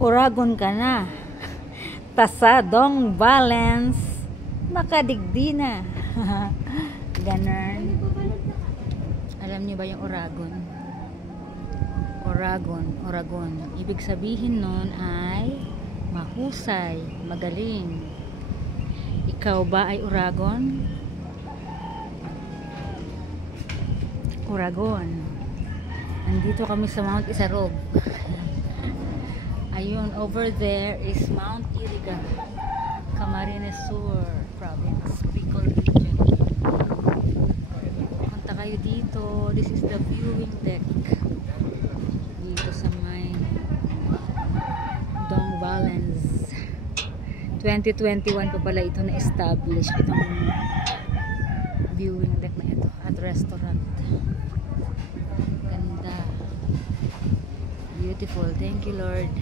Oragon ka na. Tasadong balance. Makadigdi na. Ganun. Alam niyo ba yung Oragon? Oragon. Ibig sabihin nun ay mahusay, magaling. Ikaw ba ay Oragon? Oragon. Nandito kami sa Mount Isarog. Ayun, over there is Mount Iriga, Camarines Sur Province, Bicol Region. Punta kayo dito. This is the viewing deck. Dito sa may Dong Valens. 2021 pa pala ito na-establish, itong viewing deck na ito at restaurant. Ganda. Beautiful. Thank you, Lord.